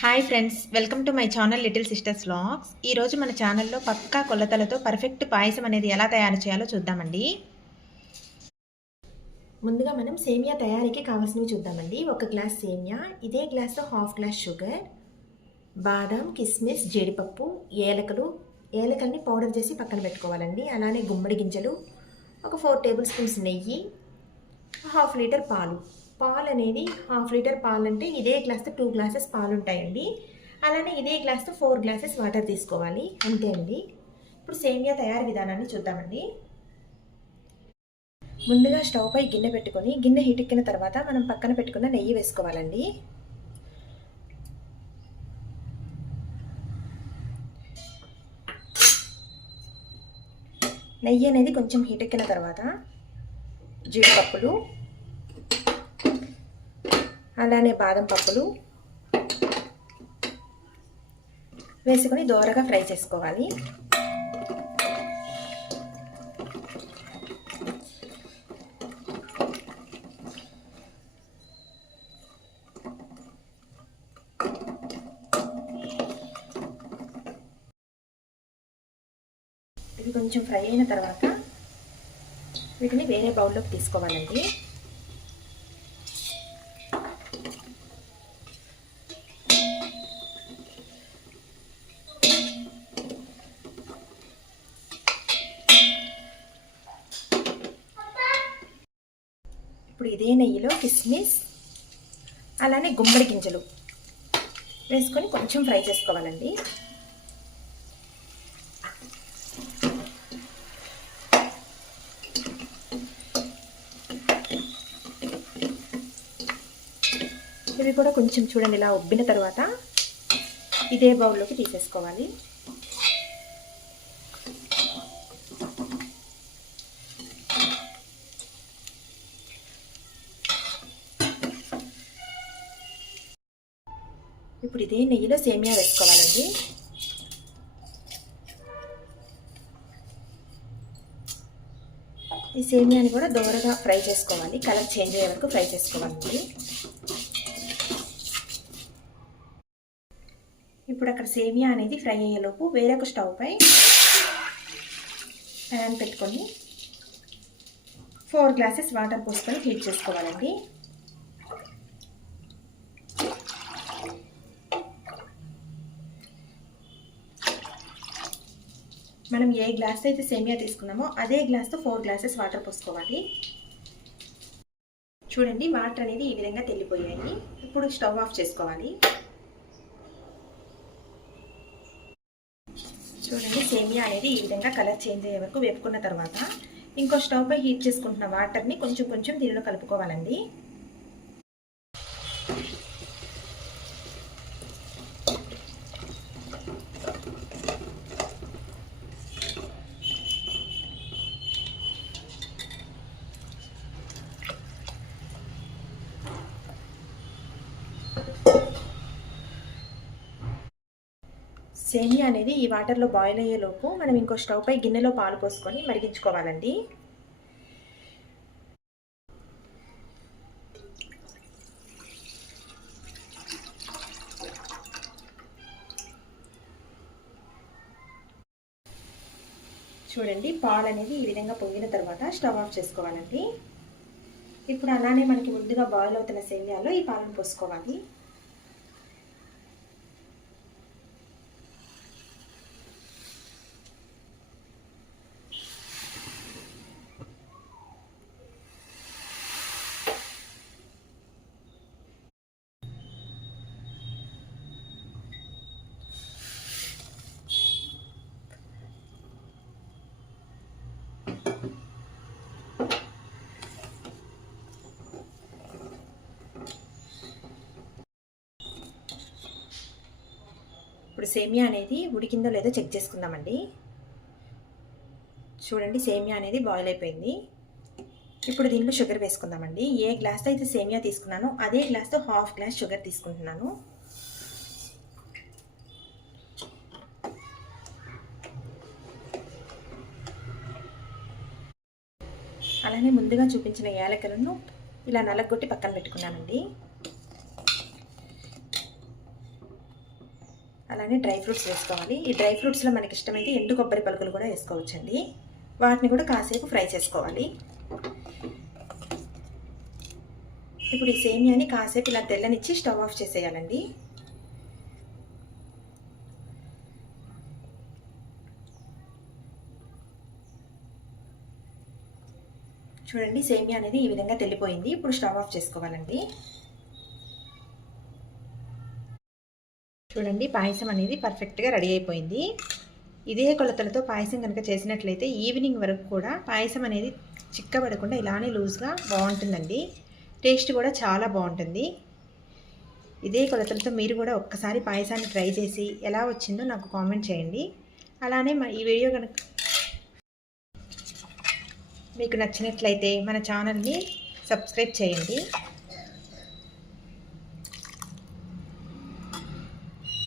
Hi friends, welcome to my channel little sisters vlogs. ఈరోజు మన ఛానల్లో పక్కా కొలతలతో పర్ఫెక్ట్ పాయసం అనేది ఎలా తయారు చేయాలో చూద్దామండి. ముందుగా మనం సేమియా తయారీకి కావాల్సినవి చూద్దామండి. 1 గ్లాస్ సేమియా, ఇదే గ్లాస్తో 1/2 గ్లాస్ షుగర్, బాదం, కిస్మిస్, జీడిపప్పు, ఏలకల్ని పౌడర్ చేసి పక్కన పెట్టుకోవాలండి. అలానే గుమ్మడి గింజలు, ఒక 4 టేబుల్ స్పూన్స్ నెయ్యి, 1/2 లీటర్ పాలు. పాలు అనేది 1/2 లీటర్ పాలు అంటే ఇదే గ్లాస్తో 2 గ్లాసెస్ పాలు ఉంటాయండి. అలానే ఇదే గ్లాస్తో 4 గ్లాసెస్ వాటర్ తీసుకోవాలి, అంతే అండి. ఇప్పుడు సేమియా తయారీ విధానాన్ని చూద్దామండి. ముందుగా స్టవ్ పై గిన్నె పెట్టుకొని గిన్నె హీట్ ఎక్కిన తర్వాత మనం పక్కన పెట్టుకున్న నెయ్యి వేసుకోవాలండి. నెయ్యి అనేది కొంచెం హీట్ ఎక్కిన తర్వాత జీడిపప్పులు, అలానే బాదం పప్పులు వేసుకొని దోరగా ఫ్రై చేసుకోవాలి. ఇవి కొంచెం ఫ్రై అయిన తర్వాత వీటిని వేరే బౌల్లోకి తీసుకోవాలండి. ఇప్పుడు ఇదే నెయ్యిలో కిస్మిస్, అలానే గుమ్మడి గింజలు వేసుకొని కొంచెం ఫ్రై చేసుకోవాలండి. ఇవి కూడా కొంచెం చూడండి ఇలా ఉబ్బిన తర్వాత ఇదే బౌల్లోకి తీసేసుకోవాలి. ఇప్పుడు ఇదే నెయ్యిలో సేమియా వేసుకోవాలండి. ఈ సేమియాని కూడా దోరగా ఫ్రై చేసుకోవాలి, కలర్ చేంజ్ అయ్యే వరకు ఫ్రై చేసుకోవాలి. ఇప్పుడు అక్కడ సేమియా అనేది ఫ్రై అయ్యేలోపు వేరొక స్టవ్ పై ప్యాన్ పెట్టుకొని 4 గ్లాసెస్ వాటర్ పోసుకొని హీట్ చేసుకోవాలండి. మనం ఏ గ్లాస్ అయితే సేమియా తీసుకున్నామో అదే గ్లాస్తో 4 గ్లాసెస్ వాటర్ పోసుకోవాలి. చూడండి వాటర్ అనేది ఈ విధంగా తెల్లిపోయాయి. ఇప్పుడు స్టవ్ ఆఫ్ చేసుకోవాలి. చూడండి సేమియా అనేది ఈ విధంగా కలర్ చేంజ్ అయ్యే వరకు వేపుకున్న తర్వాత ఇంకో స్టవ్ పై హీట్ చేసుకుంటున్న వాటర్ని కొంచెం కొంచెం దీనిలో కలుపుకోవాలండి. సేమియా అనేది ఈ వాటర్లో బాయిల్ అయ్యేలోపు మనం ఇంకో స్టవ్ పై గిన్నెలో పాలు పోసుకొని మరిగించుకోవాలండి. చూడండి పాలు అనేది ఈ విధంగా పొంగిన తర్వాత స్టవ్ ఆఫ్ చేసుకోవాలండి. ఇప్పుడు అలానే మనకి ముందుగా బాయిల్ అవుతున్న సేమియాలో ఈ పాలను పోసుకోవాలి. ఇప్పుడు సేమియా అనేది ఉడికిందో లేదో చెక్ చేసుకుందామండి. చూడండి సేమియా అనేది బాయిల్ అయిపోయింది. ఇప్పుడు దీంట్లో షుగర్ వేసుకుందామండి. ఏ గ్లాస్తో అయితే సేమియా తీసుకున్నానో అదే గ్లాస్తో 1/2 గ్లాస్ షుగర్ తీసుకుంటున్నాను. అలానే ముందుగా చూపించిన యాలకులను ఇలా నలగొట్టి పక్కన పెట్టుకున్నానండి. అలానే డ్రై ఫ్రూట్స్ వేసుకోవాలి. ఈ డ్రై ఫ్రూట్స్లో మనకి ఇష్టమైతే ఎండు కొబ్బరి పలుకులు కూడా వేసుకోవచ్చండి. వాటిని కూడా కాసేపు ఫ్రై చేసుకోవాలి. ఇప్పుడు ఈ సేమియాని కాసేపు ఇలా తెల్లనిచ్చి స్టవ్ ఆఫ్ చేసేయాలండి. చూడండి, సేమియా అనేది ఈ విధంగా తెల్లిపోయింది. ఇప్పుడు స్టవ్ ఆఫ్ చేసుకోవాలండి. చూడండి, పాయసం అనేది పర్ఫెక్ట్గా రెడీ అయిపోయింది. ఇదే కొలతలతో పాయసం కనుక చేసినట్లయితే ఈవినింగ్ వరకు కూడా పాయసం అనేది చిక్కబడకుండా ఇలానే లూజ్గా బాగుంటుందండి. టేస్ట్ కూడా చాలా బాగుంటుంది. ఇదే కొలతలతో మీరు కూడా ఒక్కసారి పాయసాన్ని ట్రై చేసి ఎలా వచ్చిందో నాకు కామెంట్ చేయండి. అలానే ఈ వీడియో కనుక మీకు నచ్చినట్లయితే మన ఛానల్ని సబ్స్క్రైబ్ చేయండి.